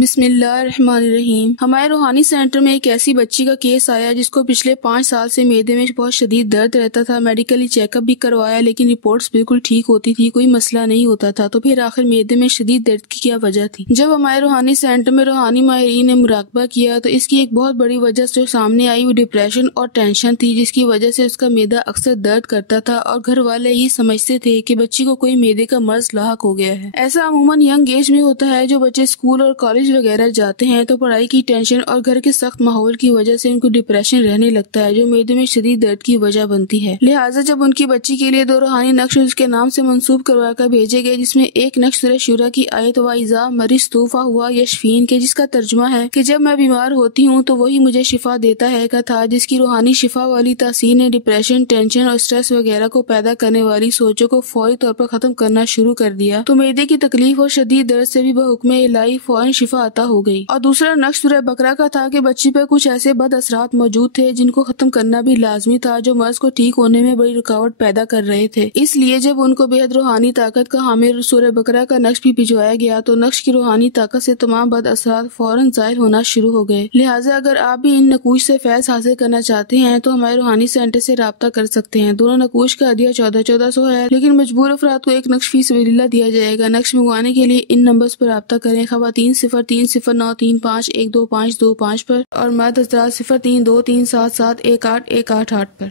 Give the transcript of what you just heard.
बिस्मिल्लाहिर्रहमानिर्रहीम। हमारे रूहानी सेंटर में एक ऐसी बच्ची का केस आया जिसको पिछले 5 साल से मैदे में बहुत शदीद दर्द रहता था। मेडिकली चेकअप भी करवाया लेकिन रिपोर्ट्स बिल्कुल ठीक होती थी, कोई मसला नहीं होता था। तो फिर आखिर मैदे में शदीद दर्द की क्या वजह थी? जब हमारे रूहानी सेंटर में रूहानी माहिरीन ने मुराकबा किया तो इसकी एक बहुत बड़ी वजह जो सामने आई वो डिप्रेशन और टेंशन थी, जिसकी वजह से उसका मैदा अक्सर दर्द करता था और घर वाले ये समझते थे कि बच्ची को कोई मैदे का मर्ज लाहक हो गया है। ऐसा अमूमन यंग एज में होता है। जो बच्चे स्कूल और कॉलेज वगैरह जाते हैं तो पढ़ाई की टेंशन और घर के सख्त माहौल की वजह से उनको डिप्रेशन रहने लगता है, जो मैदे में शदीद दर्द की वजह बनती है। लिहाजा जब उनकी बच्ची के लिए 2 रूहानी नक्श उसके नाम से मंसूब करवा कर भेजे गए, जिसमें एक नक्श सूरह शूरा की आयत वाइजा मरीज तूफा हुआ यशफीन के, जिसका तर्जुमा है कि जब मैं बीमार होती हूँ तो वही मुझे शिफा देता है का था, जिसकी रूहानी शिफा वाली तासीर ने डिप्रेशन, टेंशन और स्ट्रेस वगैरह को पैदा करने वाली सोचों को फौरी तौर पर खत्म करना शुरू कर दिया। तो मैदे की तकलीफ और शदीद दर्द से भी बहुक्म इलाही फौरन शिफा अता हो गई। और दूसरा नक्श सूरह बकरा का था कि बच्ची पर कुछ ऐसे बद असरात मौजूद थे जिनको खत्म करना भी लाजमी था, जो मर्ज को ठीक होने में बड़ी रुकावट पैदा कर रहे थे। इसलिए जब उनको बेहद रूहानी ताकत का हामिल सूरह बकरा का नक्श भी भिजवाया गया तो नक्श की रूहानी ताकत से तमाम बद असरात फौरन जाहिर होना शुरू हो गए। लिहाजा अगर आप भी इन नकूश से फैज हासिल करना चाहते हैं तो हमारे रूहानी सेंटर से राब्ता कर सकते हैं। दोनों नकूश का हदिया 1400 है, लेकिन मजबूर अफराद को एक नक्श फी सबिलिल्लाह दिया जाएगा। नक्श मंगवाने के लिए इन नंबर्स पर राब्ता करें, खवातीन 030935125225 पर और मर्द हज़रात 0323771818 पर।